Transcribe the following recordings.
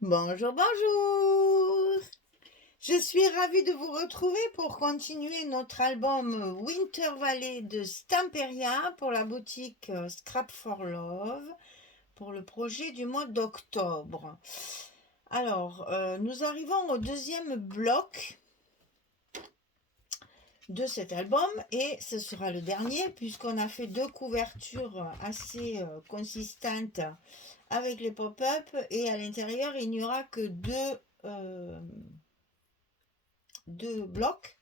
Bonjour, bonjour! Je suis ravie de vous retrouver pour continuer notre album Winter Valley de Stamperia pour la boutique Scrap for Love pour le projet du mois d'octobre. Alors, nous arrivons au deuxième bloc de cet album et ce sera le dernier puisqu'on a fait deux couvertures assez consistantes avec les pop-up et à l'intérieur il n'y aura que deux blocs.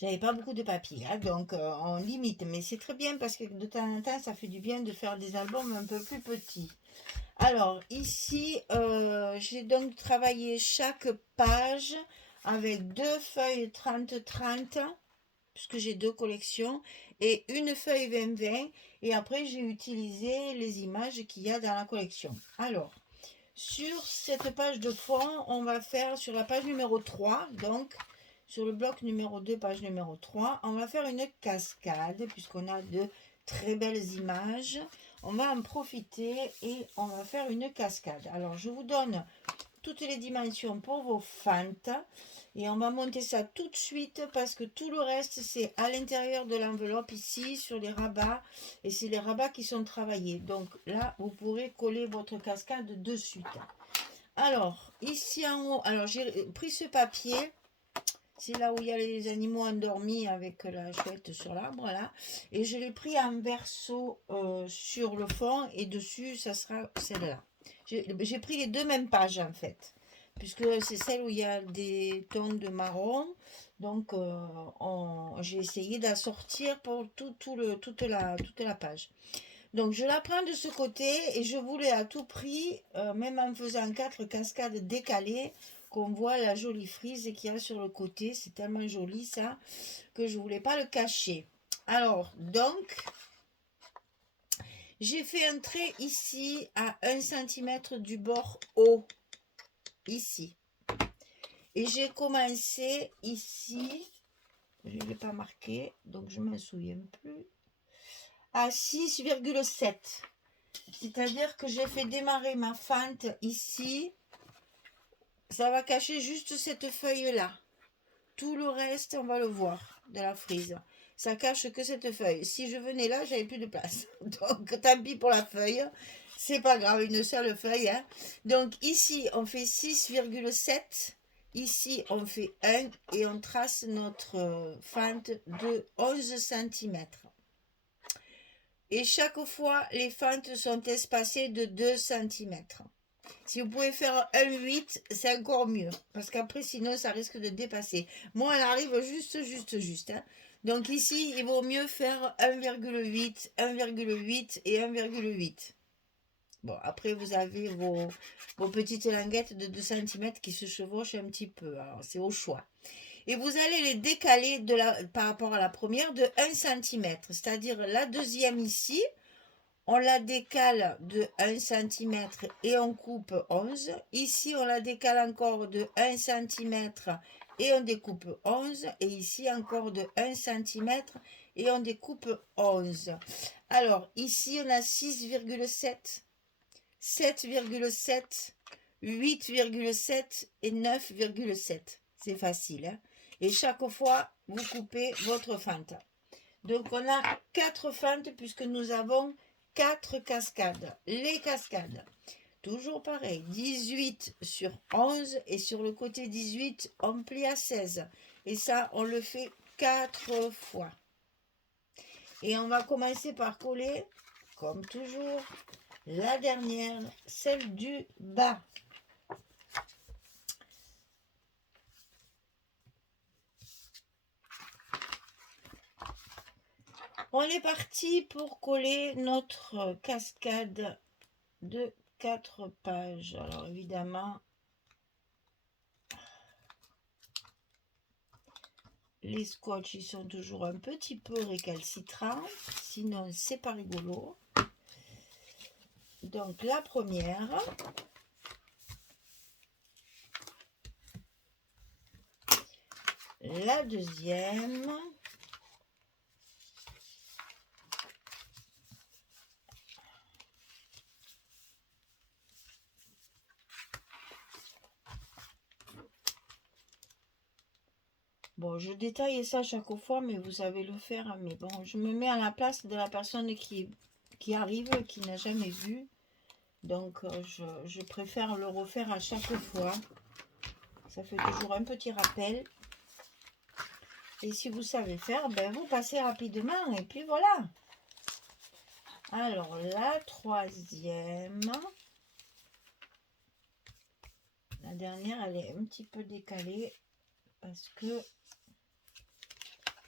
J'avais pas beaucoup de papier, hein, donc on limite, mais c'est très bien parce que de temps en temps ça fait du bien de faire des albums un peu plus petits. Alors ici, j'ai donc travaillé chaque page avec deux feuilles 30-30 puisque j'ai deux collections et une feuille 20-20 et après j'ai utilisé les images qu'il y a dans la collection. Alors, sur cette page de fond, on va faire sur la page numéro 3, donc sur le bloc numéro 2, page numéro 3, on va faire une cascade puisqu'on a de très belles images. On va en profiter et on va faire une cascade. Alors, je vous donne toutes les dimensions pour vos fentes et on va monter ça tout de suite parce que tout le reste c'est à l'intérieur de l'enveloppe ici sur les rabats et c'est les rabats qui sont travaillés, donc là vous pourrez coller votre cascade de suite. Alors ici en haut, alors j'ai pris ce papier, c'est là où il y a les animaux endormis avec la chouette sur l'arbre là, et je l'ai pris en verso sur le fond et dessus ça sera celle-là. J'ai pris les deux mêmes pages en fait, puisque c'est celle où il y a des tons de marron. Donc j'ai essayé d'assortir pour toute la page. Donc je la prends de ce côté et je voulais à tout prix, même en faisant quatre cascades décalées, qu'on voit la jolie frise qu'il y a sur le côté. C'est tellement joli ça que je voulais pas le cacher. Alors donc j'ai fait un trait ici à 1 cm du bord haut, ici. Et j'ai commencé ici, je ne l'ai pas marqué, donc je ne me souviens plus, à 6,7. C'est-à-dire que j'ai fait démarrer ma fente ici. Ça va cacher juste cette feuille-là. Tout le reste, on va le voir, de la frise. Ça cache que cette feuille. Si je venais là, j'avais plus de place. Donc, tant pis pour la feuille. C'est pas grave, une seule feuille. Hein. Donc, ici, on fait 6,7. Ici, on fait 1 et on trace notre fente de 11 cm. Et chaque fois, les fentes sont espacées de 2 cm. Si vous pouvez faire un 8, c'est encore mieux. Parce qu'après, sinon, ça risque de dépasser. Moi, elle arrive juste. Hein. Donc ici, il vaut mieux faire 1,8, 1,8 et 1,8. Bon, après, vous avez vos petites languettes de 2 cm qui se chevauchent un petit peu. Alors, c'est au choix. Et vous allez les décaler par rapport à la première de 1 cm. C'est-à-dire la deuxième ici, on la décale de 1 cm et on coupe 11. Ici, on la décale encore de 1 cm et on découpe 11. Et ici, encore de 1 cm et on découpe 11. Alors, ici, on a 6,7, 7,7, 8,7 et 9,7. C'est facile. Hein? Et chaque fois, vous coupez votre fente. Donc, on a 4 fentes puisque nous avons 4 cascades. Les cascades, toujours pareil, 18 sur 11 et sur le côté 18, on plie à 16. Et ça, on le fait 4 fois. Et on va commencer par coller, comme toujours, la dernière, celle du bas. On est parti pour coller notre cascade de 4 pages. Alors évidemment, les scotch, ils sont toujours un petit peu récalcitrants, sinon c'est pas rigolo. Donc la première, la deuxième, Bon, je détaille ça chaque fois, mais vous savez le faire. Mais bon, je me mets à la place de la personne qui arrive, qui n'a jamais vu. Donc, je préfère le refaire à chaque fois. Ça fait toujours un petit rappel. Et si vous savez faire, ben vous passez rapidement. Et puis voilà. Alors, la troisième. La dernière, elle est un petit peu décalée. Parce que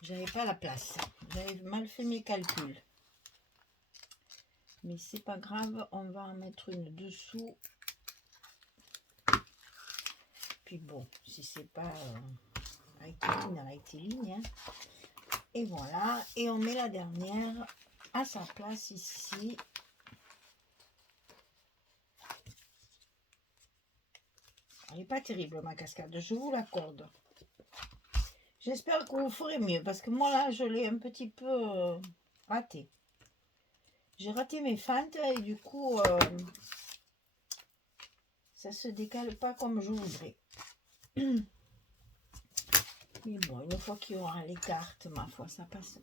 j'avais pas la place. J'avais mal fait mes calculs. Mais c'est pas grave, on va en mettre une dessous. Puis bon, si c'est pas rectiligne, hein. Et voilà, et on met la dernière à sa place ici. Elle n'est pas terrible ma cascade, je vous l'accorde. J'espère que vous ferez mieux, parce que moi là, je l'ai un petit peu raté. J'ai raté mes fentes et du coup, ça se décale pas comme je voudrais. Mais bon, une fois qu'il y aura les cartes, ma foi, ça passe.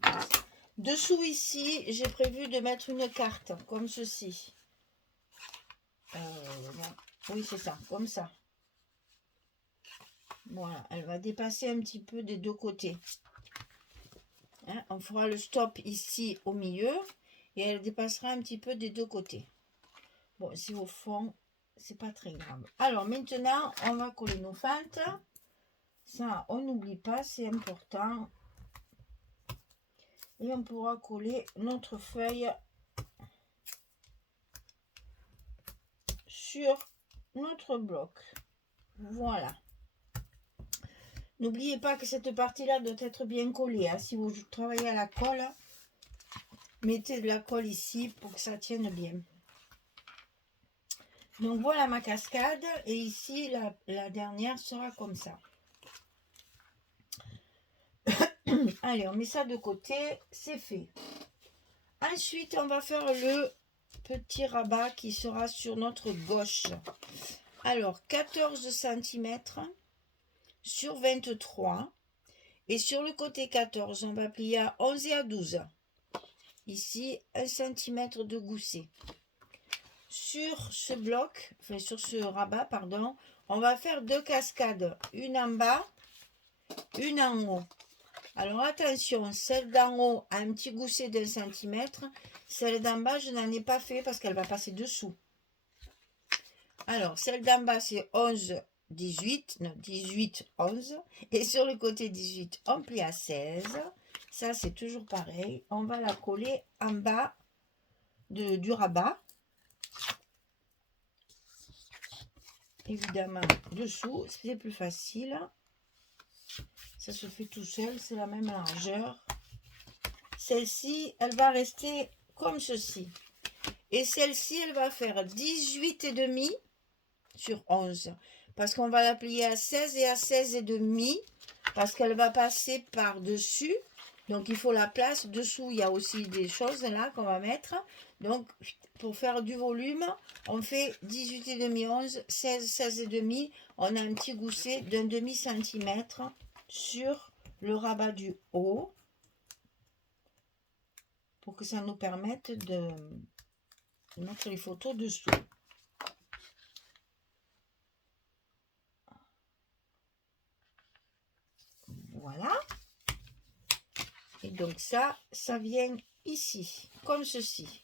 Dessous ici, j'ai prévu de mettre une carte, comme ceci. Oui, c'est ça, comme ça. Voilà, elle va dépasser un petit peu des deux côtés. Hein, on fera le stop ici au milieu et elle dépassera un petit peu des deux côtés. Bon, si au fond, c'est pas très grave. Alors maintenant, on va coller nos fentes. Ça, on n'oublie pas, c'est important. Et on pourra coller notre feuille sur notre bloc. Voilà. N'oubliez pas que cette partie-là doit être bien collée. Hein. Si vous travaillez à la colle, mettez de la colle ici pour que ça tienne bien. Donc voilà ma cascade. Et ici, la dernière sera comme ça. Allez, on met ça de côté. C'est fait. Ensuite, on va faire le petit rabat qui sera sur notre gauche. Alors, 14 cm sur 23. Et sur le côté 14, on va plier à 11 et à 12. Ici, 1 cm de gousset. Sur ce bloc, enfin sur ce rabat, pardon, on va faire deux cascades. Une en bas, une en haut. Alors attention, celle d'en haut a un petit gousset d'1 cm. Celle d'en bas, je n'en ai pas fait parce qu'elle va passer dessous. Alors, celle d'en bas, c'est 11, 18, non, 18, 11. Et sur le côté 18, on plie à 16. Ça, c'est toujours pareil. On va la coller en bas du rabat. Évidemment, dessous, c'est plus facile. Ça se fait tout seul, c'est la même largeur. Celle-ci, elle va rester comme ceci. Et celle-ci, elle va faire 18,5 sur 11. Parce qu'on va la plier à 16 et à 16,5. Parce qu'elle va passer par-dessus. Donc, il faut la place. Dessous, il y a aussi des choses là qu'on va mettre. Donc, pour faire du volume, on fait 18,5, 11, 16, 16,5. On a un petit gousset d'un demi-centimètre sur le rabat du haut. Pour que ça nous permette de mettre les photos dessous. Voilà. Et donc ça vient ici, comme ceci.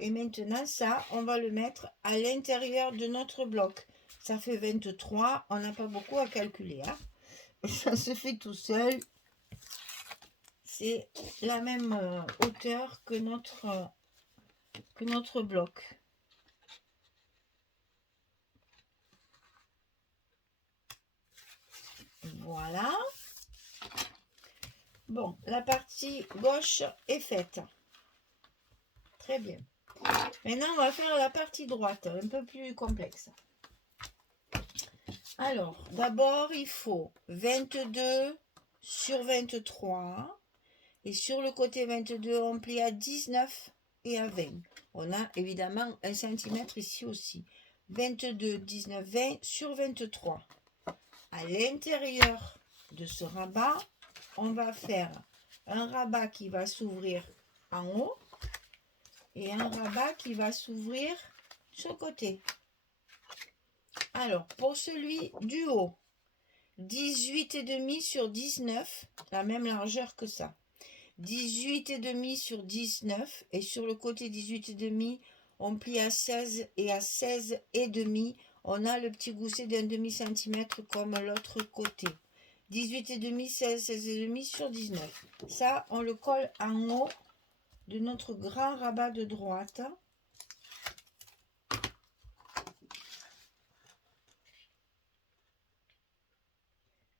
Et maintenant, ça, on va le mettre à l'intérieur de notre bloc. Ça fait 23, on n'a pas beaucoup à calculer. Hein. Ça se fait tout seul. C'est la même hauteur que notre bloc. Voilà. Bon, la partie gauche est faite. Très bien. Maintenant, on va faire la partie droite, un peu plus complexe. Alors, d'abord, il faut 22 sur 23. Et sur le côté 22, on plie à 19 et à 20. On a évidemment 1 cm ici aussi. 22, 19, 20 sur 23. À l'intérieur de ce rabat, on va faire un rabat qui va s'ouvrir en haut et un rabat qui va s'ouvrir sur le côté. Alors, pour celui du haut, 18,5 sur 19, la même largeur que ça. 18,5 sur 19 et sur le côté 18,5, on plie à 16 et à 16,5, on a le petit gousset d'un demi-centimètre comme l'autre côté. 18,5, 16, 16,5 sur 19. Ça, on le colle en haut de notre grand rabat de droite.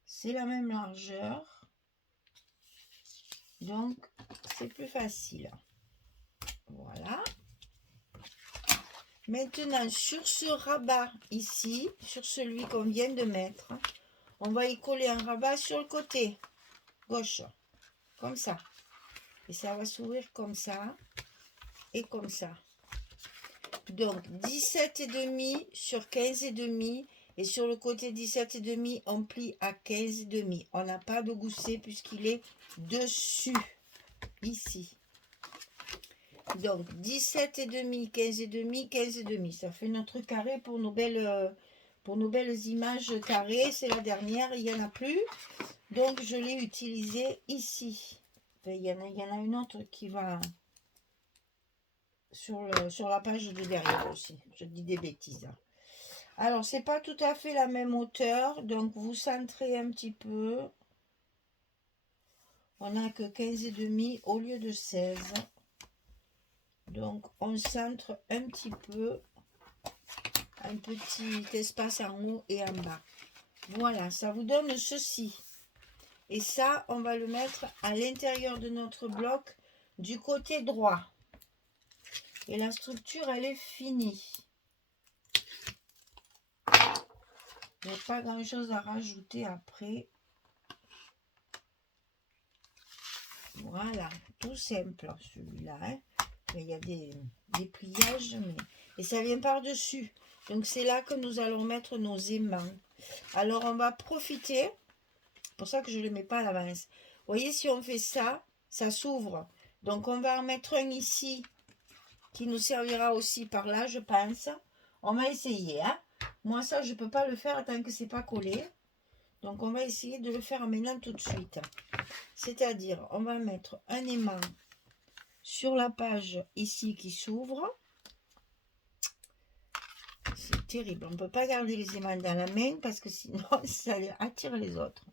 C'est la même largeur, donc c'est plus facile. Voilà. Maintenant, sur ce rabat ici, sur celui qu'on vient de mettre, on va y coller un rabat sur le côté gauche, comme ça. Et ça va s'ouvrir comme ça et comme ça. Donc 17,5 sur 15,5 et sur le côté 17,5, on plie à 15,5. On n'a pas de gousset puisqu'il est dessus, ici. Donc 17,5, 15,5, 15,5. Ça fait notre carré pour nos belles images carrées. C'est la dernière, il n'y en a plus. Donc je l'ai utilisé ici. Enfin, il y en a une autre qui va sur la page de derrière aussi. Je dis des bêtises. Alors, c'est pas tout à fait la même hauteur. Donc, vous centrez un petit peu. On n'a que 15,5 au lieu de 16. Donc, on centre un petit peu. Un petit espace en haut et en bas. Voilà, ça vous donne ceci. Et ça, on va le mettre à l'intérieur de notre bloc du côté droit. Et la structure, elle est finie. Il n'y a pas grand chose à rajouter après. Voilà, tout simple celui-là. Hein. Il y a des pliages, mais... et ça vient par-dessus. Donc c'est là que nous allons mettre nos aimants. Alors on va profiter, c'est pour ça que je ne le mets pas à l'avance. Vous voyez, si on fait ça, ça s'ouvre. Donc on va en mettre un ici, qui nous servira aussi par là, je pense. On va essayer. Hein. Moi ça, je ne peux pas le faire tant que c'est pas collé. Donc on va essayer de le faire maintenant tout de suite. C'est-à-dire, on va mettre un aimant sur la page ici qui s'ouvre. C'est terrible, on ne peut pas garder les aimants dans la main parce que sinon ça attire les autres.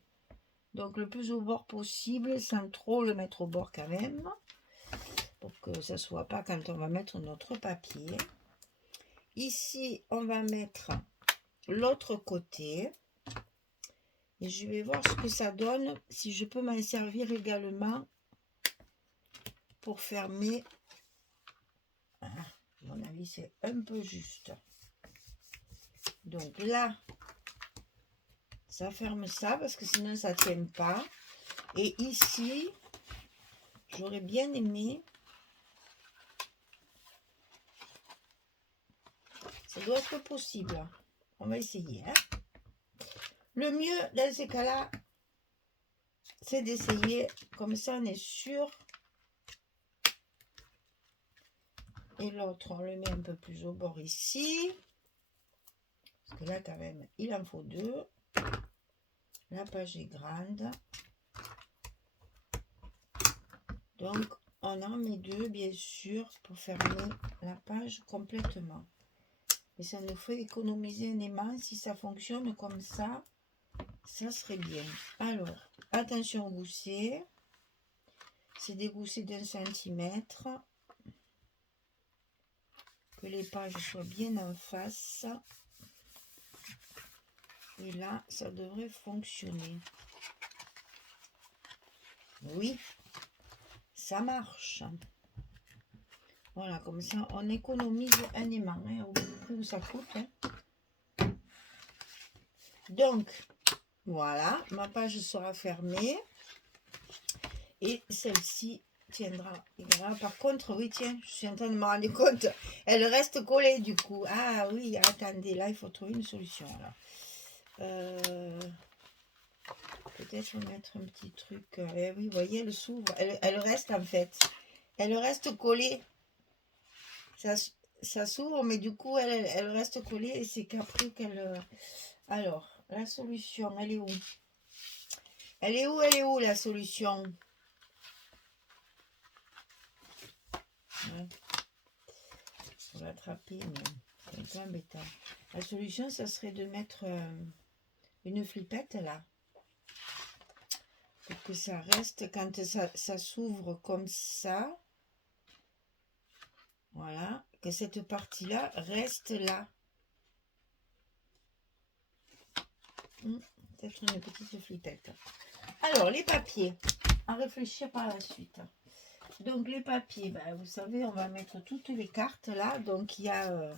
Donc le plus au bord possible, sans trop le mettre au bord quand même, pour que ça ne soit pas quand on va mettre notre papier. Ici, on va mettre l'autre côté. Et je vais voir ce que ça donne, si je peux m'en servir également pour fermer. Ah, à mon avis, c'est un peu juste. Donc là, ça ferme ça parce que sinon ça ne tient pas. Et ici, j'aurais bien aimé. Ça doit être possible. On va essayer. Hein. Le mieux dans ces cas-là, c'est d'essayer. Comme ça, on est sûr. Et l'autre, on le met un peu plus au bord ici. Parce que là, quand même, il en faut deux. La page est grande. Donc, on en met deux, bien sûr, pour fermer la page complètement. Et ça nous fait économiser un aimant. Si ça fonctionne comme ça serait bien. Alors, attention au gousset. C'est des goussets d'1 centimètre. Que les pages soient bien en face. Et là, ça devrait fonctionner. Oui, ça marche. Voilà, comme ça, on économise un aimant. Hein, au prix où ça coûte. Hein. Donc, voilà, ma page sera fermée. Et celle-ci tiendra. Et là, par contre, oui, tiens, je suis en train de me rendre compte. Elle reste collée du coup. Ah oui, attendez, là, il faut trouver une solution. Alors. Peut-être mettre un petit truc. Oui, vous voyez, elle s'ouvre. Elle reste en fait. Elle reste collée. Ça s'ouvre, mais du coup, elle reste collée et c'est qu'après qu'elle... Alors, la solution, elle est où? Elle est où, la solution? Ouais. Pour l'attraper, mais c'est un peu embêtant. La solution, ça serait de mettre une flippette là. Pour que ça reste, quand ça s'ouvre comme ça, voilà, que cette partie-là reste là. Peut-être une petite flippette. Alors, les papiers, à réfléchir par la suite. Donc, les papiers, ben, vous savez, on va mettre toutes les cartes là. Donc, il y a,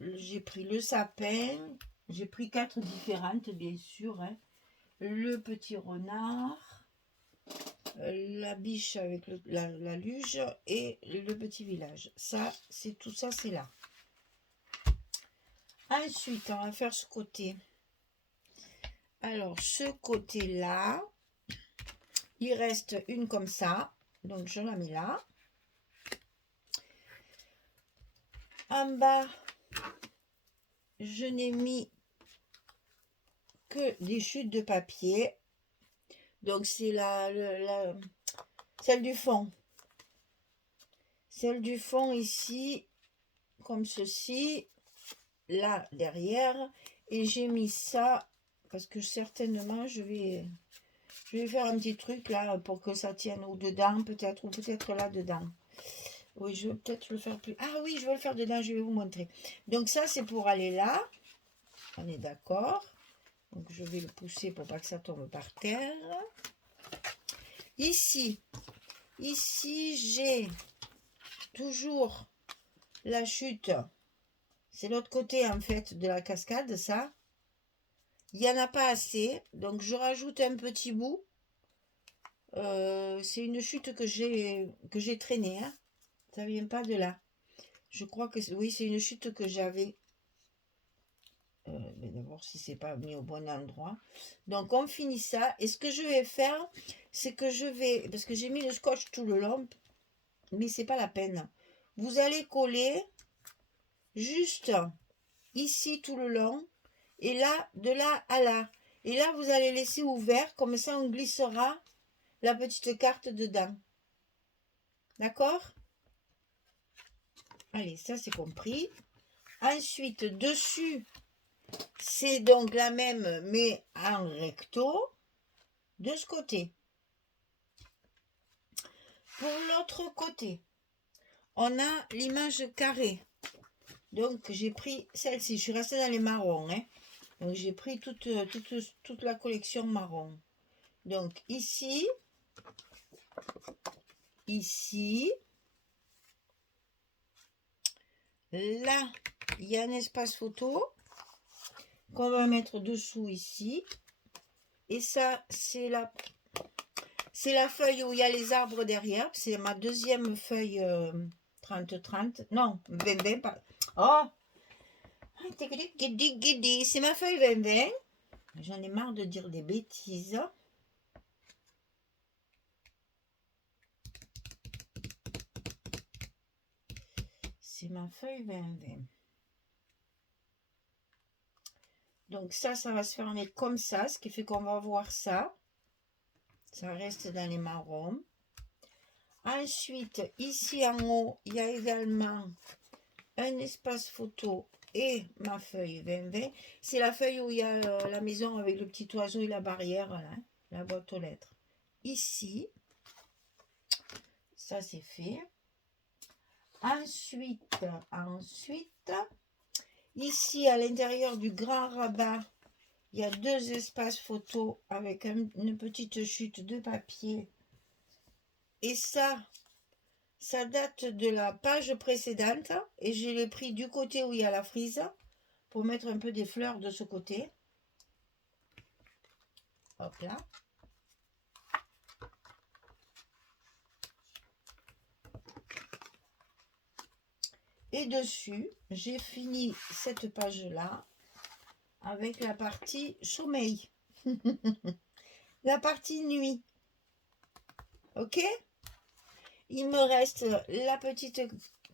j'ai pris le sapin, j'ai pris 4 différentes, bien sûr, hein. Le petit renard, la biche avec la luge et le petit village. Ça, c'est tout ça, c'est là. Ensuite, on va faire ce côté. Alors, ce côté-là, il reste une comme ça. Donc, je la mets là. En bas, je n'ai mis que des chutes de papier. Donc, c'est celle du fond. Celle du fond ici, comme ceci. Là, derrière. Et j'ai mis ça, parce que certainement, je vais faire un petit truc là, pour que ça tienne ou dedans, peut-être, ou peut-être là dedans. Oui, je vais peut-être le faire plus. Ah oui, je vais le faire dedans, je vais vous montrer. Donc ça, c'est pour aller là. On est d'accord. Donc je vais le pousser pour pas que ça tombe par terre. Ici, j'ai toujours la chute. C'est l'autre côté en fait de la cascade, ça. Il n'y en a pas assez, donc je rajoute un petit bout. C'est une chute que j'ai traînée, hein. Ça vient pas de là. Je crois que oui, c'est une chute que j'avais. Mais d'abord, si c'est pas mis au bon endroit. Donc, on finit ça. Et ce que je vais faire, c'est que je vais... Parce que j'ai mis le scotch tout le long, mais c'est pas la peine. Vous allez coller juste ici tout le long. Et là, de là à là. Et là, vous allez laisser ouvert. Comme ça, on glissera la petite carte dedans. D'accord? Allez, ça c'est compris. Ensuite, dessus, c'est donc la même, mais en recto, de ce côté. Pour l'autre côté, on a l'image carrée. Donc, j'ai pris celle-ci. Je suis restée dans les marrons, hein. Donc, j'ai pris toute la collection marron. Donc, ici, là, il y a un espace photo qu'on va mettre dessous ici. Et ça, c'est la feuille où il y a les arbres derrière. C'est ma deuxième feuille 30-30. Non, 20-20. Oh! C'est ma feuille 20-20. J'en ai marre de dire des bêtises. C'est ma feuille 20-20. Donc ça va se fermer comme ça, ce qui fait qu'on va voir ça. Ça reste dans les marrons. Ensuite, ici en haut, il y a également un espace photo et ma feuille 20-20. C'est la feuille où il y a la maison avec le petit oiseau et la barrière, là, la boîte aux lettres. Ici, ça c'est fait. Ensuite, ici à l'intérieur du grand rabat, il y a 2 espaces photos avec une petite chute de papier. Et ça date de la page précédente. Et je l'ai pris du côté où il y a la frise pour mettre un peu des fleurs de ce côté. Hop là. Et dessus, j'ai fini cette page-là avec la partie sommeil. La partie nuit. Ok? Il me reste la petite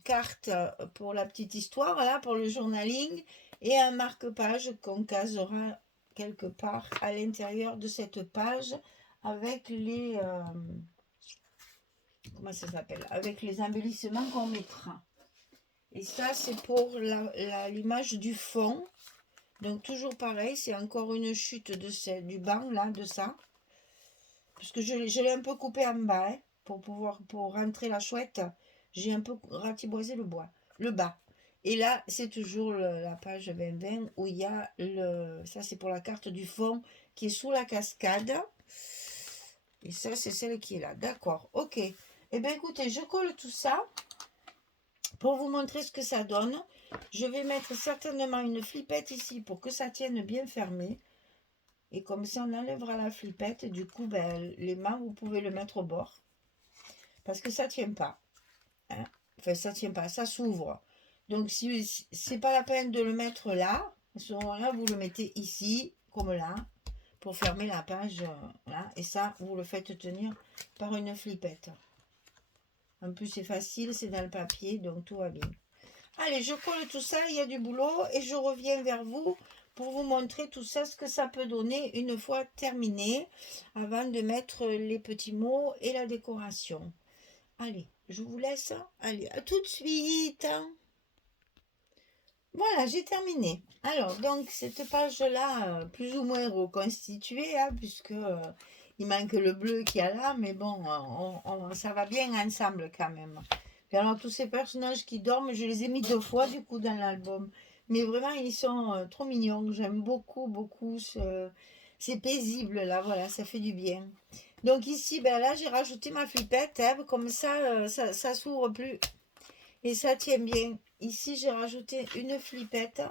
carte pour la petite histoire, là, pour le journaling, et un marque-page qu'on casera quelque part à l'intérieur de cette page avec les... comment ça s'appelle? Avec les embellissements qu'on mettra. Et ça, c'est pour l'image du fond. Donc, toujours pareil, c'est encore une chute du banc, là, de ça. Parce que je l'ai un peu coupé en bas, hein, pour rentrer la chouette. J'ai un peu ratiboisé le bas. Et là, c'est toujours la page 2020 où il y a ça c'est pour la carte du fond qui est sous la cascade. Et ça, c'est celle qui est là. D'accord, ok. Eh bien, écoutez, je colle tout ça pour vous montrer ce que ça donne. Je vais mettre certainement une flippette ici pour que ça tienne bien fermé. Et comme ça, on enlèvera la flippette. Du coup, ben, les mains, vous pouvez le mettre au bord. Parce que ça ne tient pas. Hein. Enfin, ça ne tient pas, ça s'ouvre. Donc, si c'est pas la peine de le mettre là, à ce moment-là, vous le mettez ici, comme là, pour fermer la page. Là. Et ça, vous le faites tenir par une flippette. En plus, c'est facile, c'est dans le papier, donc tout va bien. Allez, je colle tout ça, il y a du boulot, et je reviens vers vous pour vous montrer tout ça, ce que ça peut donner une fois terminé, avant de mettre les petits mots et la décoration. Allez, je vous laisse. Allez, à tout de suite. Voilà, j'ai terminé. Alors, donc, cette page-là, plus ou moins reconstituée, hein, puisque il manque le bleu qu'il y a là, mais bon, ça va bien ensemble quand même. Et alors, tous ces personnages qui dorment, je les ai mis 2 fois, du coup, dans l'album. Mais vraiment, ils sont trop mignons. J'aime beaucoup, beaucoup c'est paisible, là, voilà, ça fait du bien. Donc ici, ben là, j'ai rajouté ma flippette, hein, comme ça, ça s'ouvre plus et ça tient bien. Ici, j'ai rajouté une flippette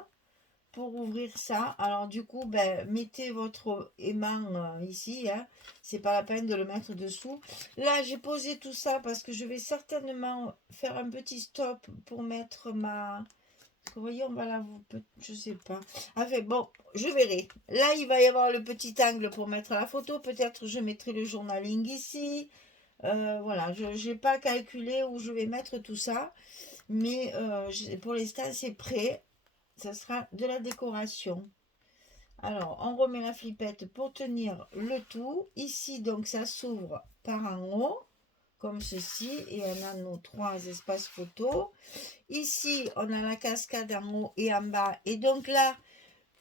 pour ouvrir ça. Alors du coup, ben, mettez votre aimant ici, hein. C'est pas la peine de le mettre dessous. Là, j'ai posé tout ça parce que je vais certainement faire un petit stop pour mettre ma... Vous voyez, on va la... Je sais pas. Enfin, bon, je verrai. Là, il va y avoir le petit angle pour mettre la photo. Peut-être je mettrai le journaling ici. Voilà, je n'ai pas calculé où je vais mettre tout ça. Mais pour l'instant, c'est prêt. Ça sera de la décoration. Alors, on remet la flippette pour tenir le tout. Ici, donc, ça s'ouvre par en haut, comme ceci. Et on a nos 3 espaces photos. Ici, on a la cascade en haut et en bas. Et donc là,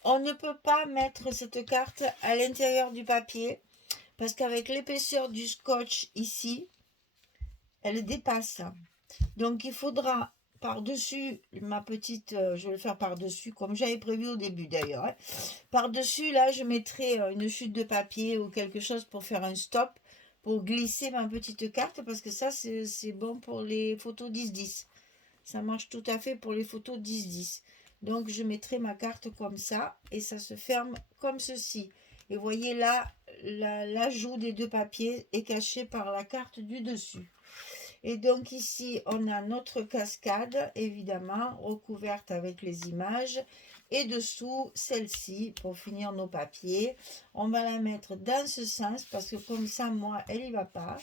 on ne peut pas mettre cette carte à l'intérieur du papier. Parce qu'avec l'épaisseur du scotch ici, elle dépasse. Donc, il faudra par-dessus ma petite, je vais le faire par-dessus, comme j'avais prévu au début d'ailleurs. Hein. Par-dessus, là, je mettrai une chute de papier ou quelque chose pour faire un stop, pour glisser ma petite carte, parce que ça, c'est bon pour les photos 10-10. Ça marche tout à fait pour les photos 10-10. Donc, je mettrai ma carte comme ça, et ça se ferme comme ceci. Et vous voyez là, l'ajout des 2 papiers est caché par la carte du dessus. Et donc ici, on a notre cascade, évidemment, recouverte avec les images. Et dessous, celle-ci, pour finir nos papiers. On va la mettre dans ce sens, parce que comme ça, moi, elle n'y va pas.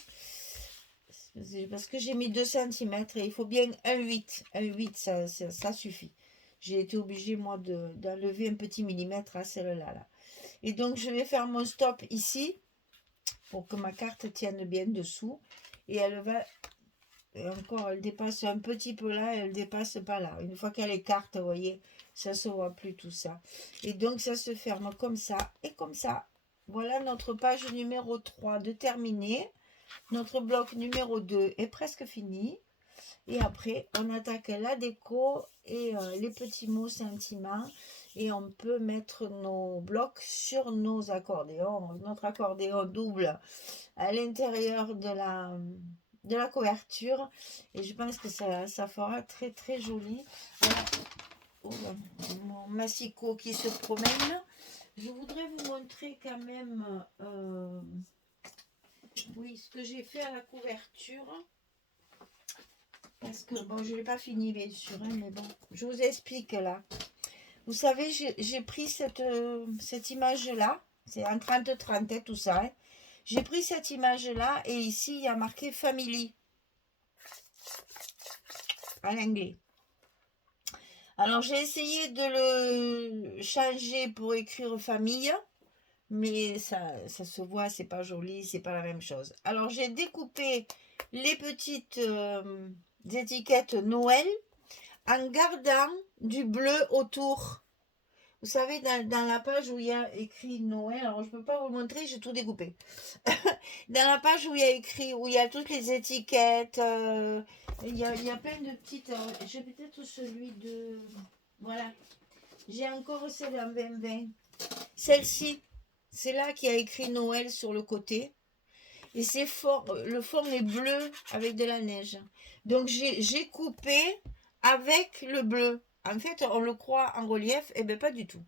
Parce que j'ai mis 2 cm et il faut bien un 8. Un 8, ça suffit. J'ai été obligée, moi, d'enlever un petit millimètre à celle-là. Là. Et donc, je vais faire mon stop ici, pour que ma carte tienne bien dessous. Et elle va... Et encore, elle dépasse un petit peu là, elle dépasse pas là. Une fois qu'elle écarte, vous voyez, ça ne se voit plus tout ça. Et donc, ça se ferme comme ça et comme ça. Voilà notre page numéro 3 de terminée. Notre bloc numéro 2 est presque fini. Et après, on attaque la déco et les petits mots sentiments. Et on peut mettre nos blocs sur nos accordéons. Notre accordéon double à l'intérieur de la couverture. Et je pense que ça fera très très joli. Voilà. Oh, mon massicot qui se promène. Je voudrais vous montrer quand même oui, ce que j'ai fait à la couverture. Parce que, bon, je ne l'ai pas fini, bien sûr, hein, mais bon, je vous explique là. Vous savez, j'ai pris cette image-là, C'est en 30-30, hein, tout ça. Hein. J'ai pris cette image-là et ici, il y a marqué Family en anglais. Alors, j'ai essayé de le changer pour écrire famille, mais ça se voit, c'est pas joli, c'est pas la même chose. Alors, j'ai découpé les petites étiquettes Noël en gardant du bleu autour. Vous savez, dans la page où il y a écrit Noël, alors je ne peux pas vous le montrer, j'ai tout découpé. Dans la page où il y a écrit, où il y a toutes les étiquettes, il y a plein de petites. J'ai peut-être celui de. Voilà. J'ai encore celle en 2020. Celle-ci, c'est là qui a écrit Noël sur le côté. Et c'est fort, le fond est bleu avec de la neige. Donc j'ai coupé avec le bleu. En fait, on le croit en relief, et bien pas du tout.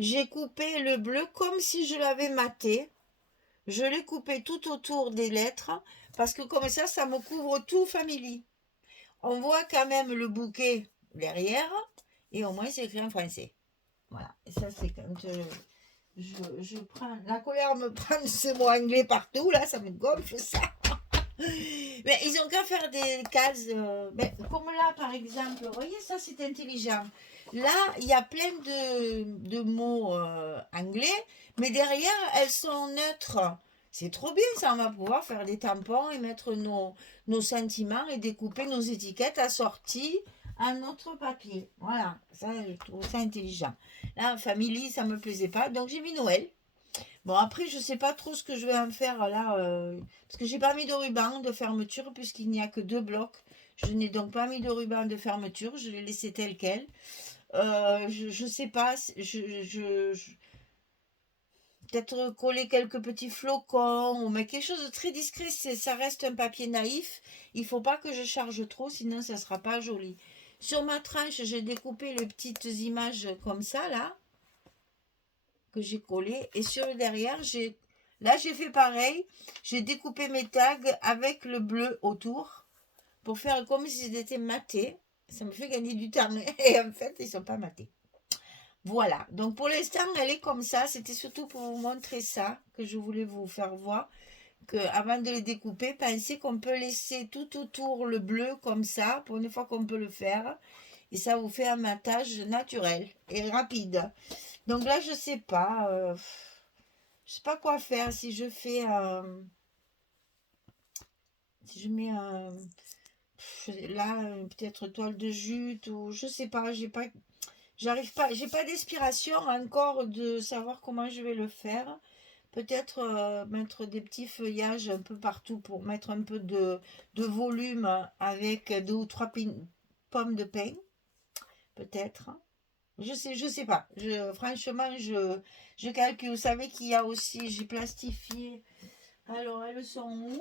J'ai coupé le bleu comme si je l'avais maté. Je l'ai coupé tout autour des lettres parce que comme ça me couvre tout Family. On voit quand même le bouquet derrière et au moins c'est écrit en français. Voilà. Et ça, c'est quand je prends. La colère me prend ce mot anglais partout, là, ça me gonfle ça. Mais ils ont qu'à faire des cases. Comme là, par exemple, vous voyez, ça c'est intelligent. Là, il y a plein de mots anglais, mais derrière, elles sont neutres. C'est trop bien, ça, on va pouvoir faire des tampons et mettre nos sentiments et découper nos étiquettes assorties à notre papier. Voilà, ça, je trouve ça intelligent. Là, Family, ça me plaisait pas, donc j'ai mis Noël. Bon, après, je sais pas trop ce que je vais en faire là, parce que j'ai pas mis de ruban de fermeture, puisqu'il n'y a que 2 blocs. Je n'ai donc pas mis de ruban de fermeture, je l'ai laissé tel quel. Je sais pas, peut-être coller quelques petits flocons, ou mais quelque chose de très discret, ça reste un papier naïf. Il faut pas que je charge trop, sinon ça sera pas joli. Sur ma tranche, j'ai découpé les petites images comme ça, là, que j'ai collé. Et sur le derrière, j'ai fait pareil. J'ai découpé mes tags avec le bleu autour pour faire comme si c'était maté. Ça me fait gagner du temps. Et en fait, ils sont pas matés. Voilà. Donc pour l'instant, elle est comme ça. C'était surtout pour vous montrer ça que je voulais vous faire voir. Que avant de les découper, pensez qu'on peut laisser tout autour le bleu comme ça, pour une fois qu'on peut le faire. Et ça vous fait un matage naturel et rapide. Donc là, je sais pas. Je sais pas quoi faire. Si je fais. Si je mets là, peut-être toile de jute ou je sais pas. J'arrive pas. J'ai pas d'inspiration encore de savoir comment je vais le faire. Peut-être mettre des petits feuillages un peu partout pour mettre un peu de volume avec 2 ou 3 pommes de pin. Peut-être. Je sais pas. Franchement, je calcule. Vous savez qu'il y a aussi, j'ai plastifié. Alors, elles sont où?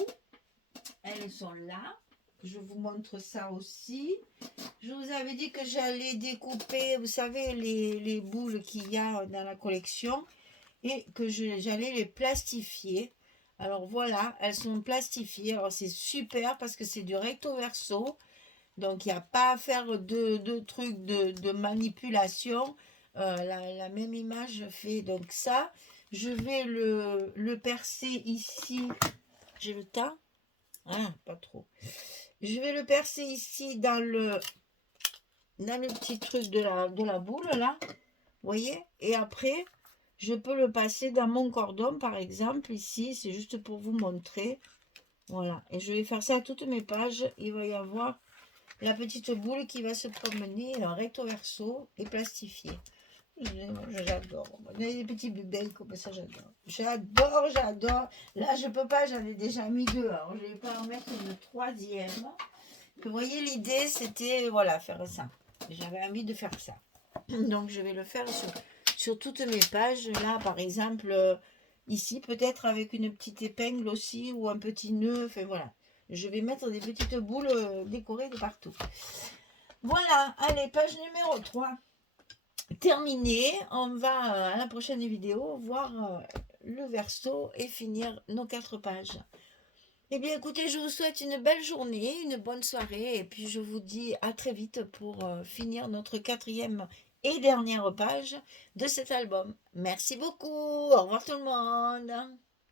Elles sont là. Je vous montre ça aussi. Je vous avais dit que j'allais découper, vous savez, les boules qu'il y a dans la collection et que j'allais les plastifier. Alors voilà, elles sont plastifiées. Alors c'est super parce que c'est du recto verso. Donc, il n'y a pas à faire de trucs de manipulation. La même image fait donc ça. Je vais le percer ici. J'ai le temps? Ah, pas trop. Je vais le percer ici dans le petit truc de la boule, là. Vous voyez? Et après, je peux le passer dans mon cordon, par exemple, ici. C'est juste pour vous montrer. Voilà. Et je vais faire ça à toutes mes pages. Il va y avoir la petite boule qui va se promener en recto verso et plastifiée. J'adore. Les petits bébés comme ça, j'adore. J'adore. Là, je peux pas, j'en ai déjà mis 2. Alors, je vais pas en mettre une 3e. Vous voyez, l'idée, c'était, voilà, faire ça. J'avais envie de faire ça. Donc, je vais le faire sur toutes mes pages. Là, par exemple, ici, peut-être avec une petite épingle aussi ou un petit nœud. Enfin, voilà. Je vais mettre des petites boules décorées de partout. Voilà, allez, page numéro 3. Terminé. On va à la prochaine vidéo voir le verso et finir nos 4 pages. Eh bien, écoutez, je vous souhaite une belle journée, une bonne soirée. Et puis, je vous dis à très vite pour finir notre 4e et dernière page de cet album. Merci beaucoup. Au revoir tout le monde.